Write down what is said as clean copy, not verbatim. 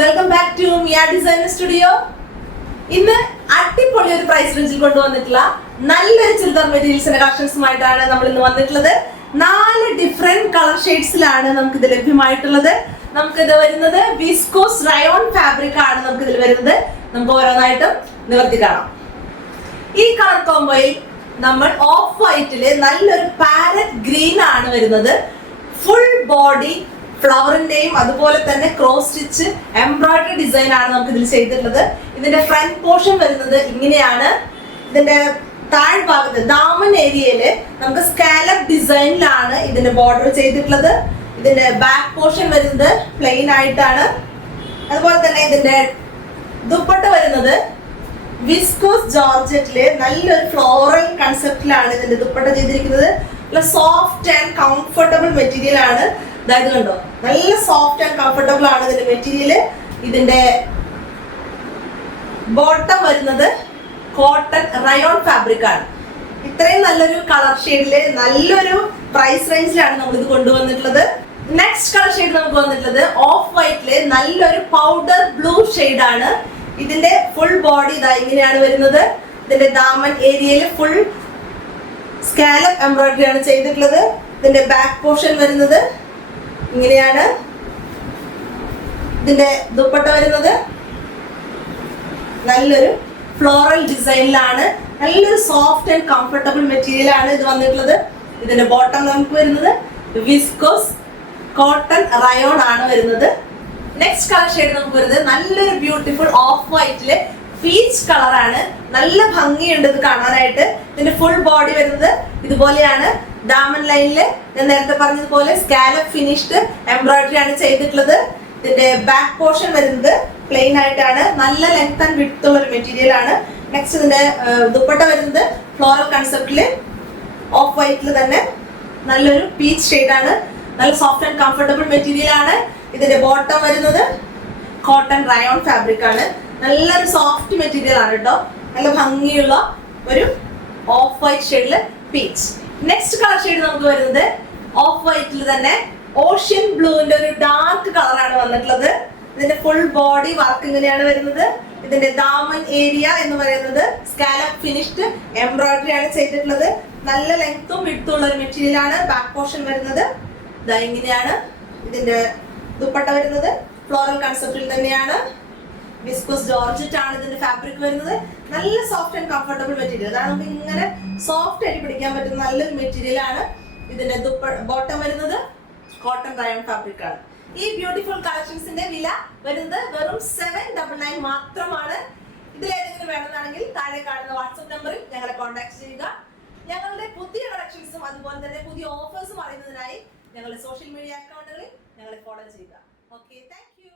Welcome back to Mia designer studio. ഇന്ന് അടിപൊളി ഒരു പ്രൈസ് റേഞ്ചിൽ കൊണ്ടുവന്നിട്ടുള്ള നല്ലൊരു ചുരിദാർ മെറ്റീരിയൽസിന്റെ കളക്ഷൻസുമായിട്ടാണ് നമ്മൾ ഇന്ന് വന്നിട്ടുള്ളത്. 4 ഡിഫറെന്റ് കളർ ഷെയ്ഡ്സിലാണ് നമുക്ക് ഇത് ലഭ്യമായിട്ടുള്ളത്. നമുക്കിത് വരുന്നത് വിസ്കോസ് റയോൺ ഫാബ്രിക് ആണ് നമുക്കിതിൽ വരുന്നത്. നമുക്ക് ഓരോന്നായിട്ടും നിവർത്തി കാണാം. ഈ കളർ കോംബോയിൽ നമ്മൾ ഓഫ് വൈറ്റില് നല്ലൊരു പാരറ്റ് ഗ്രീൻ ആണ് വരുന്നത്. ഫുൾ ബോഡി ഫ്ലവറിന്റെയും അതുപോലെ തന്നെ ക്രോസ് സ്റ്റിച്ച് എംബ്രോയിഡറി ഡിസൈൻ ആണ് നമുക്ക് ഇതിൽ ചെയ്തിട്ടുള്ളത്. ഇതിന്റെ ഫ്രണ്ട് പോർഷൻ വരുന്നത് ഇങ്ങനെയാണ്. ഇതിന്റെ താഴ്ഭാഗത്ത് ദാമൻ ഏരിയയില് നമുക്ക് സ്കാലപ്പ് ഡിസൈനിലാണ് ഇതിന്റെ ബോർഡർ ചെയ്തിട്ടുള്ളത്. ഇതിന്റെ ബാക്ക് പോർഷൻ വരുന്നത് പ്ലെയിൻ ആയിട്ടാണ്. അതുപോലെ തന്നെ ഇതിന്റെ ദുപ്പട്ട വരുന്നത് വിസ്കോസ് ജോർജറ്റില് നല്ലൊരു ഫ്ലോറൽ കൺസെപ്റ്റിലാണ് ഇതിന്റെ ദുപ്പട്ട ചെയ്തിരിക്കുന്നത്. നല്ല സോഫ്റ്റ് ആൻഡ് കംഫർട്ടബിൾ മെറ്റീരിയൽ ആണ്. അതായത് കണ്ടോ, നല്ല സോഫ്റ്റ് ആൻഡ് കംഫർട്ടബിൾ ആണ് ഇതിന്റെ മെറ്റീരിയല്. ഇതിന്റെ ബോട്ടം വരുന്നത് കോട്ടൺ റയോൺ ഫാബ്രിക് ആണ്. ഇത്രയും നല്ലൊരു കളർ ഷെയ്ഡില് നല്ലൊരു പ്രൈസ് റേഞ്ചിലാണ് നമ്മൾ ഇത് കൊണ്ടുവന്നിട്ടുള്ളത്. നെക്സ്റ്റ് കളർ ഷെയ്ഡ് നമുക്ക് വന്നിട്ടുള്ളത് ഓഫ് വൈറ്റില് നല്ലൊരു പൗഡർ ബ്ലൂ ഷെയ്ഡ് ആണ്. ഇതിന്റെ ഫുൾ ബോഡി ഇതാ ഇങ്ങനെയാണ് വരുന്നത്. ഇതിന്റെ ദാമൻ ഏരിയയിൽ ഫുൾ സ്കാലപ്പ് എംബ്രോയിഡറി ആണ് ചെയ്തിട്ടുള്ളത്. ഇതിന്റെ ബാക്ക് പോർഷൻ വരുന്നത് ഇങ്ങനെയാണ്. ഇതിന്റെ ദുപ്പട്ട വരുന്നത് നല്ലൊരു ഫ്ലോറൽ ഡിസൈനിലാണ്. നല്ലൊരു സോഫ്റ്റ് ആൻഡ് കംഫർട്ടബിൾ മെറ്റീരിയൽ ആണ് ഇത് വന്നിട്ടുള്ളത്. ഇതിന്റെ ബോട്ടം നമുക്ക് വരുന്നത് വിസ്കോസ് കോട്ടൺ റയോൺ ആണ് വരുന്നത്. നെക്സ്റ്റ് കളർ ഷെയ്ഡ് നമുക്ക് വരുന്നത് നല്ലൊരു ബ്യൂട്ടിഫുൾ ഓഫ് വൈറ്റില് പീച്ച് കളർ ആണ്. നല്ല ഭംഗിയുണ്ട് ഇത് കാണാനായിട്ട്. ഇതിന്റെ ഫുൾ ബോഡി വരുന്നത് ഇതുപോലെയാണ്. ദാമൻ ലൈനില് ഞാൻ നേരത്തെ പറഞ്ഞതുപോലെ സ്കാലപ്പ് ഫിനിഷ്ഡ് എംബ്രോയിഡറി ആണ് ചെയ്തിട്ടുള്ളത്. ഇതിന്റെ ബാക്ക് പോർഷൻ വരുന്നത് പ്ലെയിൻ ആയിട്ടാണ്. നല്ല ലെങ്ത് ആൻഡ് വിഡ്ത്ത് ഉള്ള ഒരു മെറ്റീരിയൽ ആണ്. നെക്സ്റ്റ് ഇതിന്റെ ദുപ്പട്ട വരുന്നത് ഫ്ലോറൽ കൺസെപ്റ്റില് ഓഫ് വൈറ്റിൽ തന്നെ നല്ലൊരു പീച്ച് ഷെയ്ഡ് ആണ്. നല്ല സോഫ്റ്റ് ആൻഡ് കംഫർട്ടബിൾ മെറ്റീരിയൽ ആണ്. ഇതിന്റെ ബോട്ടം വരുന്നത് കോട്ടൺ റയോൺ ഫാബ്രിക് ആണ്. നല്ലൊരു സോഫ്റ്റ് മെറ്റീരിയൽ ആണ് കേട്ടോ. നല്ല ഭംഗിയുള്ള ഒരു ഓഫ് വൈറ്റ് ഷെയ്ഡില് പീച്ച്. നെക്സ്റ്റ് കളർ ഷെയ്ഡ് നമുക്ക് വരുന്നത് ഓഫ് വൈറ്റിൽ തന്നെ ഓഷ്യൻ ബ്ലൂവിന്റെ ഒരു ഡാർക്ക് കളറാണ് വന്നിട്ടുള്ളത്. ഇതിന്റെ ഫുൾ ബോഡി വർക്ക് ഇങ്ങനെയാണ് വരുന്നത്. ഇതിന്റെ ദാമൻ ഏരിയ എന്ന് പറയുന്നത് സ്കാലപ്പ് ഫിനിഷ്ഡ് എംബ്രോയിഡറി ആണ് ചെയ്തിട്ടുള്ളത്. നല്ല ലെങ്ത്തും വിഡ്ത്തും ഉള്ള ഒരു മെറ്റീരിയൽ ആണ്. ബാക്ക് പോർഷൻ വരുന്നത് ഇതാ ഇങ്ങനെയാണ്. ഇതിന്റെ ദുപ്പട്ട വരുന്നത് ഫ്ലോറൽ കൺസെപ്റ്റിൽ തന്നെയാണ്. വിസ്കോസ് ജോർജറ്റ് ആണ് ഇതിന്റെ ഫാബ്രിക് വരുന്നത്. നല്ല സോഫ്റ്റ് ആൻഡ് കംഫർട്ടബിൾ മെറ്റീരിയൽ. അതാണ് നമുക്ക് ഇങ്ങനെ സോഫ്റ്റ് ആയിട്ട് പിടിക്കാൻ പറ്റുന്ന നല്ലൊരു മെറ്റീരിയൽ ആണ്. ഇതിന്റെ ബോട്ടം വരുന്നത് കോട്ടൺ റയോൺ ഫാബ്രിക് ആണ്. ഈ ബ്യൂട്ടിഫുൾ കളക്ഷൻസിന്റെ വില വരുന്നത് വെറും 799 മാത്രമാണ്. ഇതിലേതെങ്കിലും വേണമെന്നാണെങ്കിൽ താഴെ കാണുന്ന വാട്സ്ആപ്പ് നമ്പറിൽ ഞങ്ങളെ കോൺടാക്ട് ചെയ്യുക. ഞങ്ങളുടെ പുതിയ കളക്ഷൻസും അതുപോലെ തന്നെ പുതിയ ഓഫേഴ്സും അറിയുന്നതിനായി ഞങ്ങളുടെ സോഷ്യൽ മീഡിയ അക്കൗണ്ടുകളിൽ ഞങ്ങളെ ഫോളോ ചെയ്യുക. Okay, thank you.